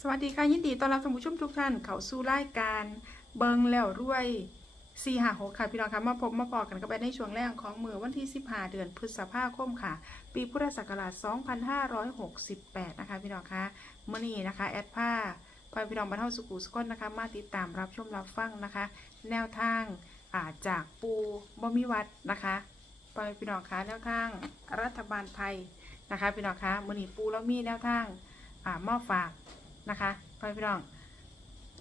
สวัสดีค่ะยินดีต้อนรับท่านผู้ชมทุกท่านเข้าสู่รายการเบิงแล้วรวย456ค่ะพี่น้องคะมาพบมาพอกันกับในช่วงแรกของมือวันที่15เดือนพฤษภาคมค่ะปีพุทธศักราช2568นะคะพี่น้องคะมื้อนี้นะคะแอดผ้าพาพี่น้องบรรเทาสุขุสกลนะคะมาติดตามรับชมรับฟังนะคะแนวทางจากปูบ่มีวัดนะคะไปพี่น้องคะแนวทางรัฐบาลไทยนะคะพี่น้องคะมื้อนี้ปูแล้วมีแนวทางมาฝากนะคะพี่น้อง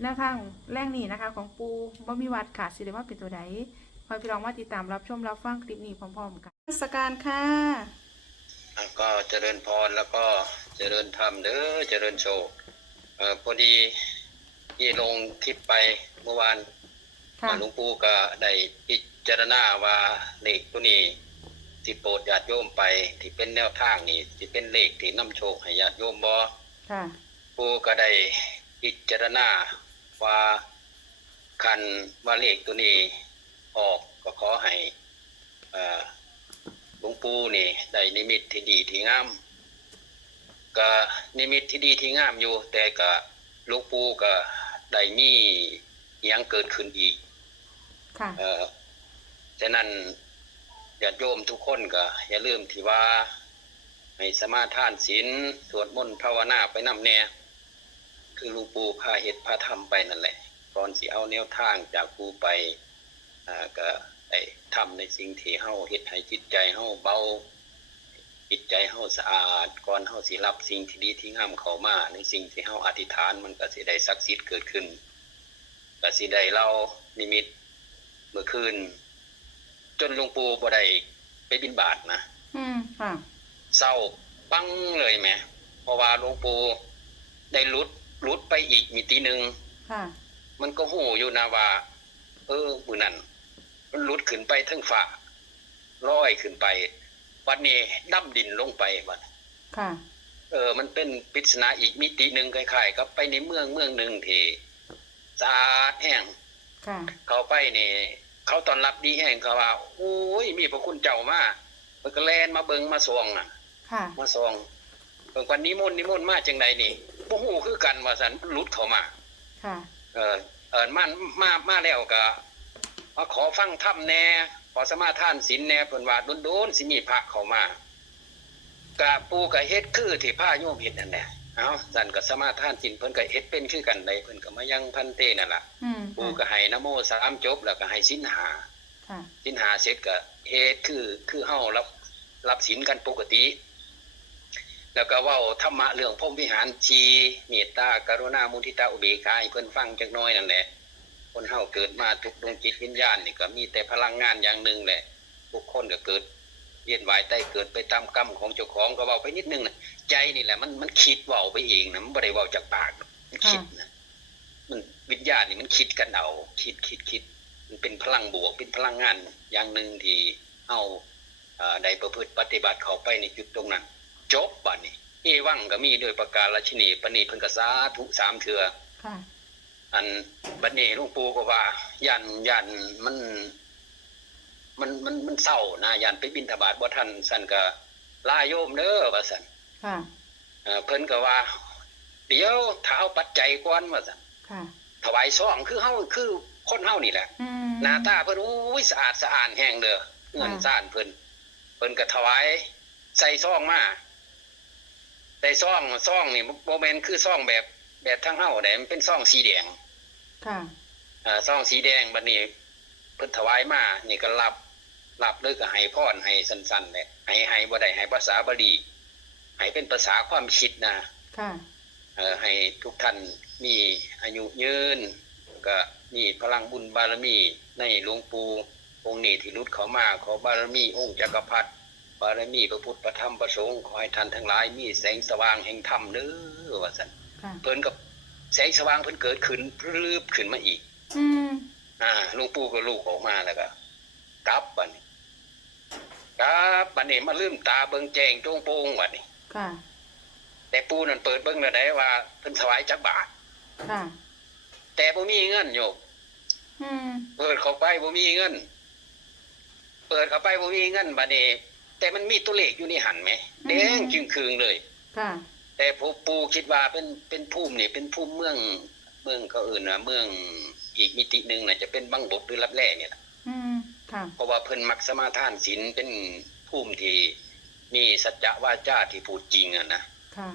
แนวทางแรกนี้นะคะของปูบ่มีวัดค่ะสิเดว่าเป็นตัวใดพี่น้องมาติดตามรับชมรับฟังคลิปนี้พร้อมๆกันสการค่ะก็เจริญพรแล้วก็เจริญธรรมเด้อเจริญโชคพอดีที่ลงคลิปไปเมื่อวานหลวงปู่ก็ได้พิจารณาว่าเลขตัวนี้ที่โปรดญาติโยมไปที่เป็นแนวทางนี่ที่เป็นเลขที่นำโชคให้ญาติโยมบ่ปู่ก็ได้พิจารณาว่าคันว่าเลขตัวนี้ออกก็ขอให้หลวงปู่นี่ได้นิมิตที่ดีที่งามก็นิมิตที่ดีที่งามอยู่แต่ก็หลวงปู่ก็ได้มีหยังเกิดขึ้นอีกฉะนั้นญาติโยมทุกคนก็อย่าลืมที่ว่าให้สมาทานศีลสวดมนต์ภาวนาไปนำแน่คือหลวงปู่พาเฮ็ดพาทำไปนั่นแหละก่อนสิเอาแนวทางจากปู่ไปก็ได้ทำในสิ่งที่เฮาเฮ็ดให้จิตใจเฮาเบาจิตใจเฮาสะอาดก่อนเฮาสิรับสิ่งที่ดีที่งามเข้ามาในสิ่งที่เฮาอธิษฐานมันก็สิได้ศักดิ์สิทธิ์เกิดขึ้นก็สิได้เล่านิมิตเมื่อคืนจนหลวงปู่บ่ได้ไปบิณฑบาตนะเศร้าปังเลยแหมเพราะว่าหลวงปู่ได้หลุดไปอีกมิตินึงมันก็ฮู้อยู่นะว่ามื้อนั้นมันหลุดขึ้นไปทั้งฟ้าลอยขึ้นไปวันนี้ดำดินลงไปบัดมันเป็นปริศนาอีกมิตินึงคล้ายๆกับไปในเมืองนึงที่สะอาดแห้งเข้าไปนี่เขาต้อนรับดีแห้งเขาว่าโอ้ยมีพระคุณเจ้ามาเพิ่นก็แล่นมาเบิ่งมาส่องน่ะมาส่องเพิ่นว่านิมนต์มาจังได๋นี่บ่ฮู้คือกันว่าซั่นหลุดเข้ามามาแล้วก็มาขอฟังธรรมแน่ขอสมาทานศีลแน่เพิ่นว่าโดนๆสิมีพระเข้ามากะปู่ก็เฮ็ดคือที่พระโยมเฮ็ดนั่นแหละเอาซั่นก็สมาทานศีลเพิ่นก็เฮ็ดเป็นคือกันได้เพิ่นก็มายังพันเตนั่นล่ะปู่ก็ให้นะโม3จบแล้วก็ให้ศีล5ศีล5เสร็จก็เฮ็ดคือเฮารับศีลกันปกติแล้วก็เว้าธรรมะเรื่องพรหมวิหารชีเมตตากรุณามุทิตาอุเบกขาให้เพิ่นฟังจักหน่อยนั่นแหละคนเฮาเกิดมาทุกดวงจิตวิญญาณนี่ก็มีแต่พลังงานอย่างหนึ่งแหละทุกคนก็เกิดเวียนว่ายตายเกิดไปตามกรรมของเจ้าของก็เว้าไปนิดนึงนะใจนี่แหละมันคิดเว้าไปเองนะมันบ่ได้เว้าจากปากมันคิดนะมันวิญญาณนี่มันคิดกันเอาคิดมันเป็นพลังบวกเป็นพลังงานอย่างหนึ่งที่เฮาได้ประพฤติปฏิบัติเข้าไปในจุดตรงนั้นจบบัดนี้เอวังก็มีโดยประการราชินีปณิเพิ่นก็สาธุ3เทื่ออันบัดนี้หลวงปู่ก็ว่ายันมันเศร้านะยันไปบิณฑบาตบ่ทันสั่นก็ลาโยมเด้อว่าซั่นเพิ่นก็ว่าเดี๋ยวถ้าเอาปัจจัยก่อนว่าซั่นถวายซองคือเฮาคือคนเฮานี่แหละหน้าตาเพิ่นโอ้ยสะอาดสะอ้านแฮงเด้อเงินซ่านเพิ่นก็ถวายใส่ซองมาแต่ซองนี่บ่แม่นคือซองแบบทางเฮาได้มันเป็นซองสีแดงซองสีแดงบัดนี้เพิ่นถวายมานี่ก็รับเลยก็ให้พรให้สั้นๆแหละให้บ่ได้ให้ภาษาบาลีให้เป็นภาษาความคิดนะให้ทุกท่านมีอายุยืนก็มีพลังบุญบารมีในหลวงปู่องค์นี้ที่รุดเข้ามาขอบารมีองค์จักรพรรดิบารมีพระพุทธพระธรรมพระสงฆ์ขอให้ท่านทั้งหลายมีแสงสว่างแห่งธรรมเด้อว่าซั่นเพิ่นก็แสงสว่างเพิ่นเกิดขึ้นพรึบขึ้นมาอีกหลวงปู่ก็ลุกออกมาแล้วก็กลับบัดนี้มาลืมตาเบิ่งแจ้งโจงโปงบัดนี้แต่ปู่นั่นเปิดเบิ่งแล้วได้ว่าเพิ่นถวายจักบาทแต่บ่มีเงินโยมเปิดเข้าไปบ่มีเงินบัดนี้แต่มันมีตัวเลขอยู่ในหันแหมแดงจึงคืงเลย แต่ปูคิดว่าเป็นภูมินี่เป็นภูมิเมืองเขาอื่นนะเมืองอีกมิติหนึ่งน่ะจะเป็นบังบดหรือรับแร่เนี่ยล่ะ ค่ะ เพราะว่าเพิ่นมักสมาทานศีลเป็นภูมิที่มีสัจจะวาจาที่พูดจริงอ่ะนะ ค่ะ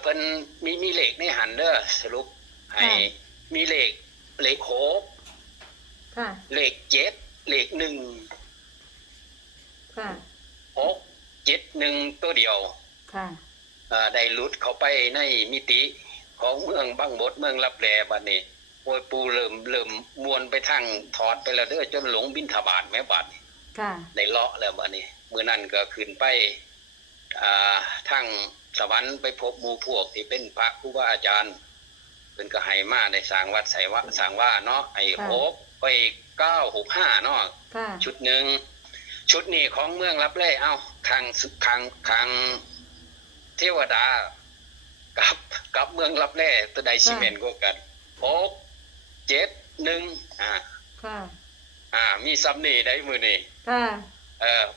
เพิ่นมีเลขในหันเด้อสรุปให้มีเลข6 ค่ะ เลข7เลข1 ค่ะ 6 7 1ตัวเดียว ค่ะ ได้หลุดเข้าไปในมิติของเมืองบังบดเมืองลับแลบัดนี้โอ้ยปูเริ่มมวนไปทางถอดไปแล้วเด้อจนหลงบิณฑบาตแม่บัดนี้ ค่ะ ได้เลาะแล้วบัดนี้มื้อนั้นก็ขึ้นไปทางสวรรค์ไปพบหมู่พวกที่เป็นพระครูบาอาจารย์เพิ่นก็ให้มาได้สร้างวัดสร้างว่าเนาะไอ้6ไป965เนาะ ค่ะ ชุดหนึ่งชุดนี้ของเมืองลับแลเอ้าทางเทวดากับเมืองลับแลตัวใดสิแม่นกว่ากัน6 7 1ค่ะ มีซ้ำนี่ได้มื้อนี้ ค่ะ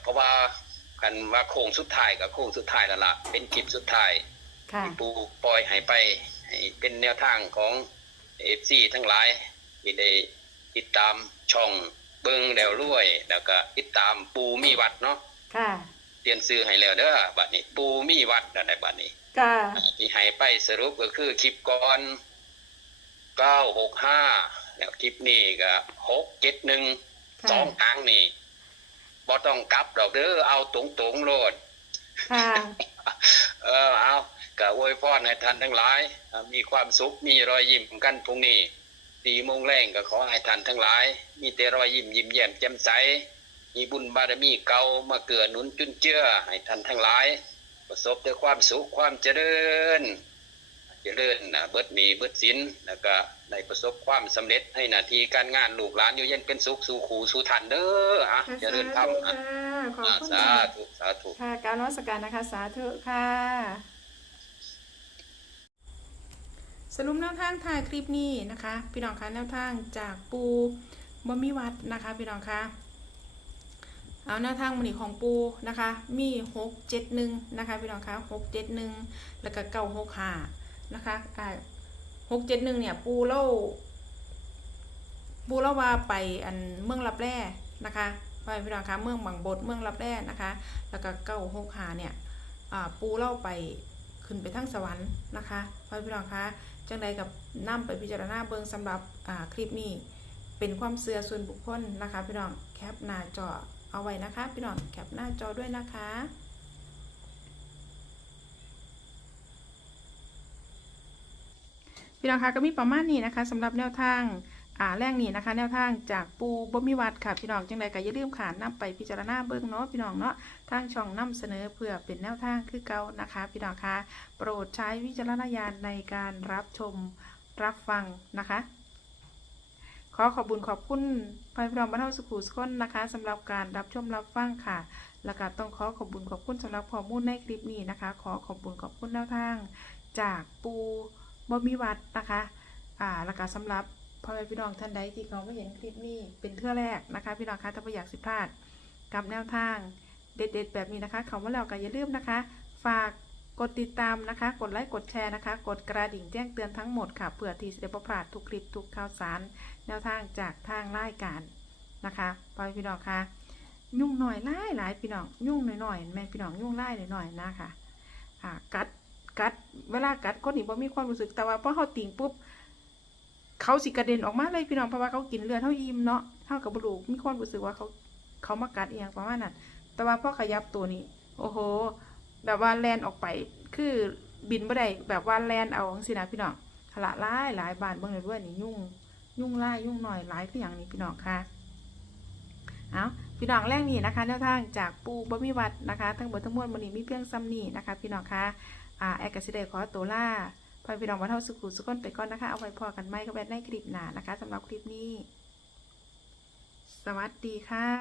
เพราะว่ากันว่าโค้งสุดท้ายกับโค้งสุดท้ายแล้วล่ะเป็นคลิปสุดท้าย ค่ะ ที่ปูปล่อยให้ไปให้เป็นแนวทางของ FC ทั้งหลายที่ได้ติดตามช่องเบิ่งแล้วรวยแล้วก็ติดตามปูมีวัดเนาะ ค่ะ เปลี่ยนชื่อให้แล้วเด้อบัดนี้ปูมีวัดนั่นแหละบัดนี้ ค่ะ ที่ให้ไปสรุปก็คือคลิปก่อน965แล้วคลิปนี้ก็671 สองทางนี่บ่ต้องกลับดอกเด้อเอาตรงๆโลด ค่ะ เอาก็อวยพรให้ท่านทั้งหลายมีความสุขมีรอยยิ้มกันพรุ่งนี้4 โมงแรงก็ขอให้ท่านทั้งหลายมีแต่รอยยิ้มยิ้มแย้มแจ่มใสมีบุญบารมีเก่ามาเกื้อหนุนจุนเจือให้ท่านทั้งหลายประสบแต่ความสุขความเจริญเบิดหนี้เบิดสินแล้วก็ได้ประสบความสำเร็จให้หน้าที่การงานลูกหลานอยู่เย็นเป็นสุขสู่ขู่สู่ท่านเด้อเจริญธรรม ขอบคุณ สาธุ ค่ะกรารนมัสการนะคะ สาธุค่ะ สรุปแนวทางถ่ายคลิปนี้นะคะ พี่น้องคะแนวทางจากปูบ่มีวัดนะคะ พี่น้องคะเอาแนวทางมันนี่ของปูนะคะ มี671นะคะ พี่น้องคะ671แล้วก็965นะคะ671เนี่ยปูเล่าว่าไปอันเมืองลับแร่นะคะไปพี่น้องคะเมืองบางบดเมืองลับแร่นะคะ แล้วก็965เนี่ยปูเล่าไปขึ้นไปทั้งสวรรค์นะคะพี่น้องคะจังใดกับนำไปพิจารณาเบิ่งสำหรับคลิปนี้เป็นความเชื่อส่วนบุคคลนะคะพี่น้องแคปหน้าจอเอาไว้นะคะพี่น้องแคปหน้าจอด้วยนะคะพี่น้องคะก็มีประมาณนี้นะคะสำหรับแนวทางแรกนี้นะคะแนวทางจากปูบ่มีวัดค่ะพี่น้องจังใดก็อย่าลืมค่ะนำไปพิจารณาเบิ่งเนาะพี่น้องเนาะทางช่องนำเสนอเพื่อเป็นแนวทางคือเก่านะคะพี่น้องคะโปรดใช้วิจารณญาณในการรับชมรับฟังนะคะขอขอบคุณพี่น้องบ้านเฮาสุขุสุขคนนะคะสำหรับการรับชมรับฟังค่ะแล้วก็ต้องขอขอบคุณสำหรับข้อมูลในคลิปนี้นะคะขอขอบคุณแนวทางจากปูบ่มีวัดนะคะแล้วก็สำหรับพ่อแม่พี่น้องท่านใดที่เขาไม่เห็นคลิปนี้เป็นเทื่อแรกนะคะพี่น้องคะถ้าไม่อยากสิพลาดกับแนวทางเด็ดๆแบบนี้นะคะเขามาแล้วก็อย่าลืมนะคะฝากกดติดตามนะคะกดไลค์กดแชร์นะคะกดกระดิ่งแจ้งเตือนทั้งหมดค่ะเพื่อที่จะได้พลาดทุกคลิปทุกข่าวสารแนวทางจากทางรายการนะคะพ่อแม่พี่น้องคะยุ่งหน่อยหลายพี่น้องยุ่งหน่อยแม่พี่น้องยุ่งหน่อยนะคะกัดเวลากัดคนนี้บ่มีความรู้สึกแต่ว่าพอเขาติ่งปุ๊บเขาสิกระเด็นออกมาเลยพี่น้องเพราะว่าเขากินเลือดเท่าอิ่มเนาะเท่ากับบลูกมีความรู้สึกว่าเขามากัดเองประมาณนั้นแต่ว่าพอขยับตัวนี้โอ้โหแบบว่าแลนออกไปคือบินบ่ได้แบบว่าแลนเอาสินะพี่น้องขละหลายบานเบิ่งเลยด้วยนี่ยุ่งยุ่งหน่อยหลายคืออย่างนี้พี่น้องค่ะเอาพี่น้องแรกนี้นะคะแนวทางจากปูบ่มีวัดนะคะทั้งหมดทั้งมวลมันนี้มีเพียงซ้ำนี้นะคะพี่น้องค่ะแอร์กสิเดขอตัวล่าพอพี่น้องมาเท่าสุขุสุขคนไปก่อนนะคะเอาไว้พอกันไหมก็แบบในคลิปหน้านะคะสำหรับคลิปนี้สวัสดีค่ะ